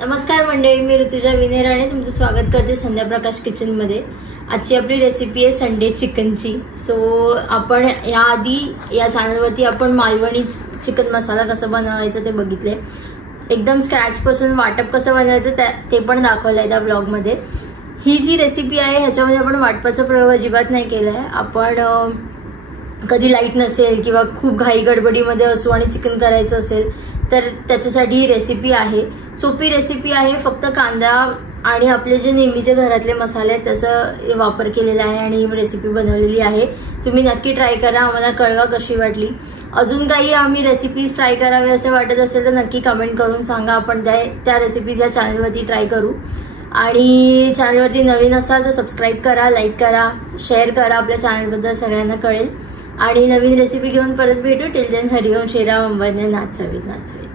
नमस्कार मंडळी, मी ऋतुजा विनेराणे तुमचं स्वागत करते संध्या प्रकाश किचन मध्ये। आजची आपली रेसिपी आहे संडे चिकनची। सो आपण याआधी या चॅनलवरती आपण मालवणी चिकन मसाला कसा बनवायचा ते बघितले, एकदम स्क्रॅच पासून वाटप कसं बनवायचं ते पण दाखवलंय त्या ब्लॉग मध्ये। ही जी रेसिपी आहे ह्याच्यामध्ये आपण वाटपाचा प्रयोग अजिबात नाही केलाय। आपण कधी लाईट नसेल किंवा खूप घाई गडबडीमध्ये असू आणि चिकन करायचं असेल तर त्याच्यासाठी ही रेसिपी आहे। सोपी रेसिपी आहे, फक्त कांदा आणि आपले जे नेहमीचे घरातले मसाले आहेत त्याचा वापर केलेला आहे आणि रेसिपी बनवलेली आहे। तुम्ही नक्की ट्राय करा, आम्हाला कळवा कशी वाटली। अजून काही आम्ही रेसिपीज ट्राय करावे असे वाटत असेल तर नक्की कमेंट करून सांगा, आपण त्या रेसिपीज या चॅनलवरती ट्राय करू। आणि चॅनलवरती नवीन असाल तर सबस्क्राईब करा, लाईक करा, शेअर करा, आपल्या चॅनलबद्दल सगळ्यांना कळेल। आणि नवीन रेसिपी घेऊन परत भेटू। टिल देन हरिओम श्रीराम अंबाने नाचवीत नाचवीत।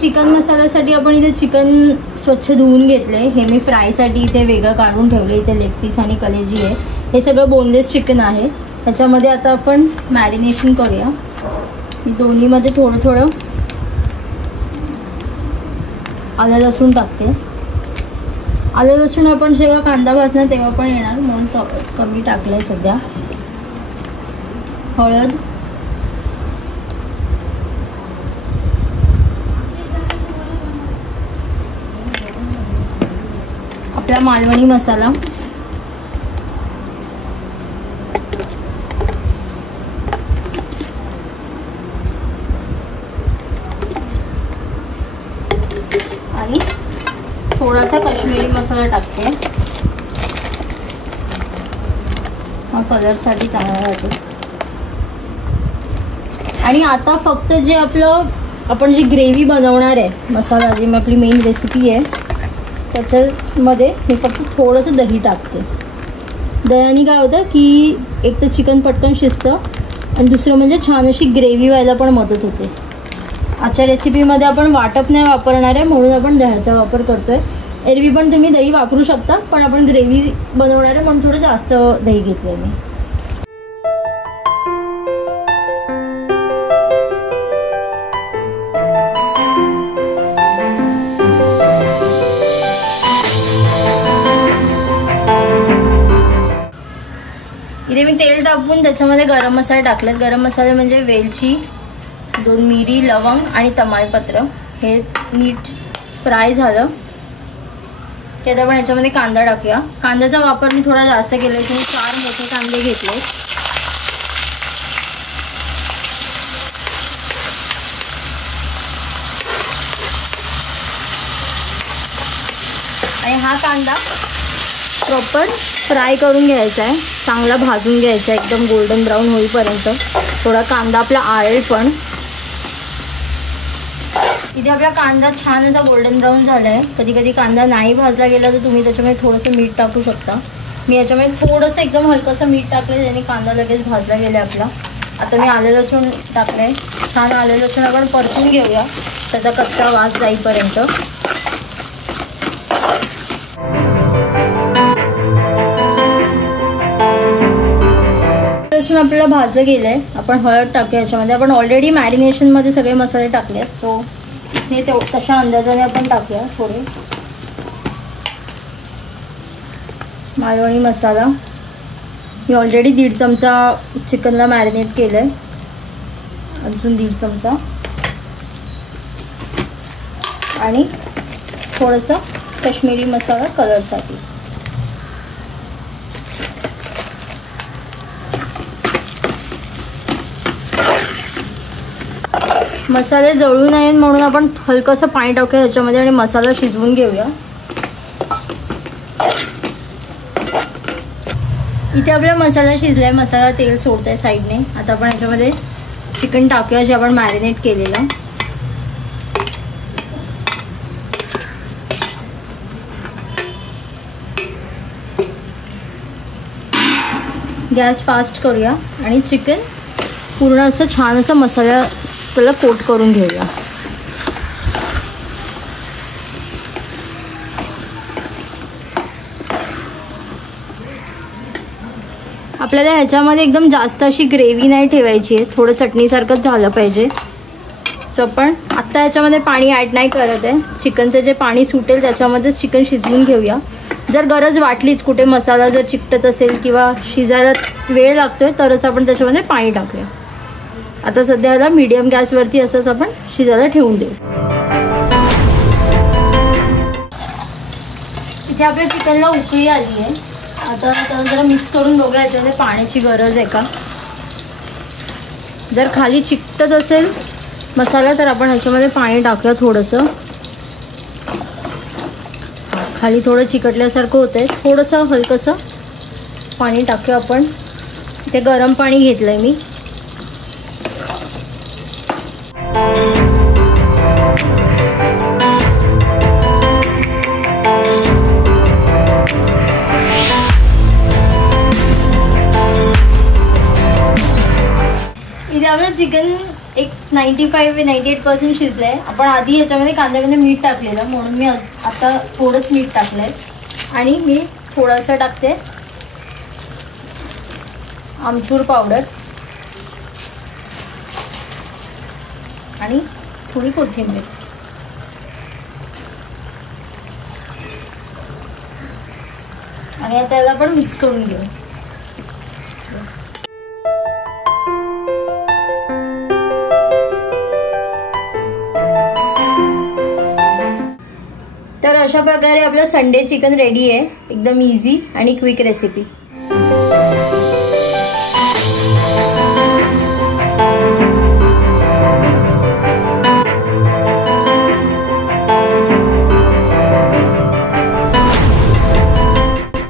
चिकन मसाल्यासाठी आपण इथे चिकन स्वच्छ धुवून घेतले। हे मी फ्रायसाठी इथे वेगळं काढून ठेवले। इथे लेग पीस आणि कलेजी आहे, हे सगळं बोनलेस चिकन आहे। त्याच्यामध्ये आता आपण मॅरिनेशन करूया। मी दोन्हीमध्ये थोडं थोडं आलं लसूण टाकते। आलं लसूण आपण जेव्हा कांदा भाजणार तेव्हा पण येणार म्हणून कमी टाकलंय सध्या। हळद, आपला मालवणी मसाला, आणि थोडासा काश्मीरी मसाला टाकते, हा कलरसाठी चांगला राहतो। आणि आता फक्त जे आपण जी ग्रेव्ही बनवणार आहे मसाला, जी आपली मेन रेसिपी आहे त्याच्यामध्ये मी फक्त थोडंसं दही टाकते। दह्याने काय होतं की एक तर चिकन पटकन शिजतं आणि दुसरं म्हणजे छान अशी ग्रेव्ही व्हायला पण मदत होते। आजच्या रेसिपीमध्ये आपण वाटप नाही वापरणार आहे म्हणून आपण दह्याचा वापर करतोय। एरवी पण तुम्ही दही वापरू शकता, पण आपण ग्रेव्ही बनवणार आहे म्हणून थोडं जास्त दही घेतलंय मी। इथे मी तेल तापवून त्याच्यामध्ये गरम मसाले टाकलेत। गरम मसाले म्हणजे वेलची, 2 मिरी, लवंग आणि तमालपत्र। हे नीट फ्राय झालं की आता आपण याच्यामध्ये कांदा टाकूया। कांद्याचा वापर मी थोडा जास्त केला, मी 4 मोठे कांदे घेतले। आणि हा कांदा प्रॉपर फ्राय करून घ्यायचा आहे, चांगला भाजून घ्यायचा आहे एकदम गोल्डन ब्राऊन होईपर्यंत। थोडा कांदा आपला आळेल पण। इथे आपला कांदा छान असा गोल्डन ब्राऊन झाला आहे। कधी कधी कांदा नाही भाजला गेला तर तुम्ही त्याच्यामध्ये थोडंसं मीठ टाकू शकता। मी याच्यामध्ये थोडंसं एकदम हलकंसं मीठ टाकलं, ज्याने कांदा लगेच भाजला गेला आपला। आता मी आलं लसूण टाकलंय, छान आलं लसूण आपण परतून घेऊया त्याचा कच्चा वास जाईपर्यंत। लसूण आपल्याला भाजलं गेलंय, आपण हळद टाकूया याच्यामध्ये। आपण ऑलरेडी मॅरिनेशन मध्ये सगळे मसाले टाकले आहेत, सो हे तशा अंदाजाने आपण टाकूया। थोडे मालवणी मसाला मी ऑलरेडी 1.5 चमचा चिकनला मॅरिनेट केलंय, अजून 1.5 चमचा, आणि थोडंसं काश्मीरी मसाला कलरसाठी। मसाले जळू नये म्हणून आपण हलकंसं पाणी टाकूया ह्याच्यामध्ये आणि मसाला शिजवून घेऊया। इथे आपला मसाला शिजलाय, मसाला तेल सोडतंय साईडने। आता आपण ह्याच्यामध्ये चिकन टाकूया जे आपण मॅरिनेट केलेलं। गॅस फास्ट करूया आणि चिकन पूर्ण असं छान असं मसाला त्याला कोट करून घेऊया। आपल्याला ह्याच्यामध्ये एकदम जास्त अशी ग्रेव्ही नाही ठेवायची आहे, थोडं चटणीसारखंच झालं पाहिजे। सो आपण आत्ता याच्यामध्ये पाणी ॲड नाही करत आहे. चिकनचं जे पाणी सुटेल त्याच्यामध्येच चिकन शिजवून घेऊया. जर गरज वाटलीच कुठे मसाला जर चिकटत असेल किंवा शिजायला वेळ लागतोय तरच आपण त्याच्यामध्ये पाणी टाकूया. आता सध्या याला मीडियम गॅसवरती असंच आपण शिजायला ठेवून देऊ. इथे आपल्या चिकनला उकळी आली आहे. आता त्याला जरा मिक्स करून बघूया याच्यामध्ये पाण्याची गरज आहे का. जर खाली चिकटत असेल मसाला तर आपण ह्याच्यामध्ये पाणी टाकूया थोडंसं. खाली थोडं चिकटल्यासारखं होतं आहे, थोडंसं हलकंसं पाणी टाकूया आपण. इथे गरम पाणी घेतलं आहे मी. इथे आपलं चिकन एक 95-98% शिजलं आहे. आपण आधी याच्यामध्ये कांद्यामध्ये मीठ टाकलेलं म्हणून मी आता थोडंच मीठ टाकलं आहे. आणि मी थोडंसं टाकते आमचूर पावडर आणि थोडी कोथिंबीर. आणि आता याला आपण मिक्स करून घेऊ. तर अशा प्रकारे आपलं संडे चिकन रेडी आहे. एकदम इझी आणि क्विक रेसिपी.